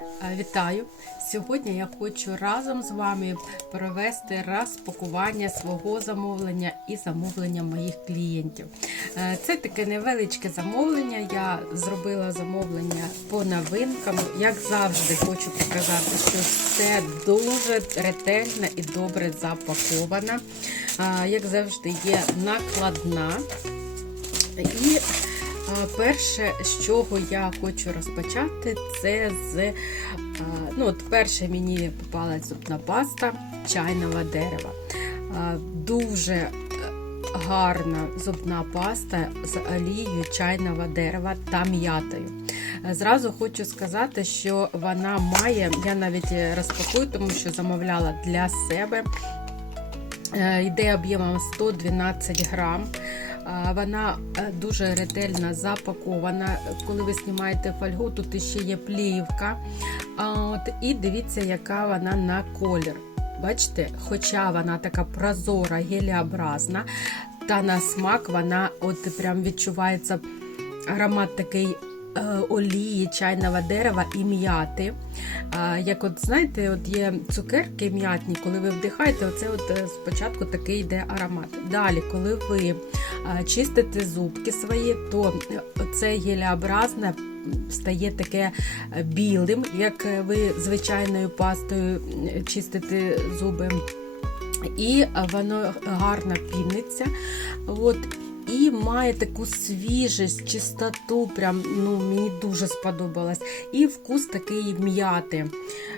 Е, Вітаю! Сьогодні я хочу разом з вами провести розпакування свого замовлення і замовлення моїх клієнтів. Е, Це таке невеличке замовлення. Я зробила замовлення по новинкам. Як завжди, хочу показати, що все дуже ретельно і добре запаковано. Е, Як завжди, є накладна. І перше, з чого я хочу розпочати, це з ну, от перше мені попалась зубна паста чайного дерева. Дуже е, гарна зубна паста з олією чайного дерева та м'ятою. Зразу хочу сказати, що вона має, я навіть розпакую, тому що замовляла для себе. Е, Йде об'ємом 112 грам. Вона е, дуже ретельно запакована. Коли ви знімаєте фольгу, тут ще є плівка. От, і дивіться, яка вона на колір. Бачите, хоча вона така прозора, гелеобразна, та на смак вона от прям відчувається аромат такий олії чайного дерева і м'яти. Як от знаєте, от є цукерки м'ятні, коли ви вдихаєте, оце от е, спочатку такий йде аромат. Далі, коли ви чистите зубки свої, то це гелеобразне стає таке е, білим, як е, ви звичайною пастою чистите зуби. І воно гарно піниться. От, і має таку свіжість, чистоту. Прям ну мені дуже сподобалось. І вкус такий м'яти.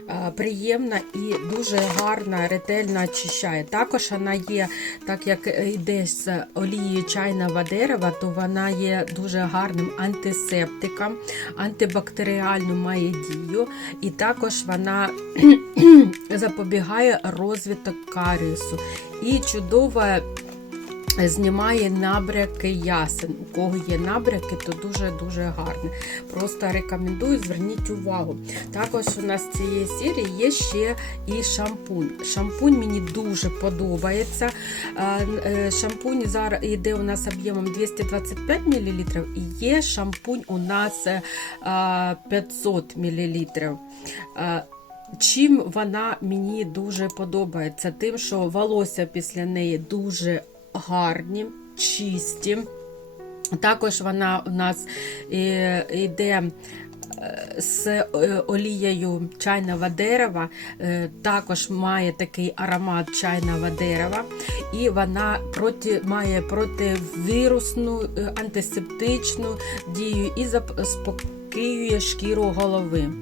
Е, Приємна і дуже гарна, ретельно очищає. Також вона є, так як йде з олією чайного дерева, то вона є дуже гарним антисептиком, антибактеріальну має дію, і також вона запобігає розвиток каріусу. І чудово знімає набряки ясен. У кого є набряки, то дуже-дуже гарне. Просто рекомендую, зверніть увагу. Також у нас з цієї серії є ще і шампунь. Шампунь мені дуже подобається. Е, е, Шампунь зараз йде у нас об'ємом 225 мл, і є шампунь у нас е, 500 мл. Чим вона мені дуже подобається? Тим, що волосся після неї дуже гарні, чисті. Також вона у нас е, йде е, з е, олією чайного дерева, також має такий аромат чайного дерева, і вона проти, має противірусну, антисептичну дію і заспокоює шкіру голови.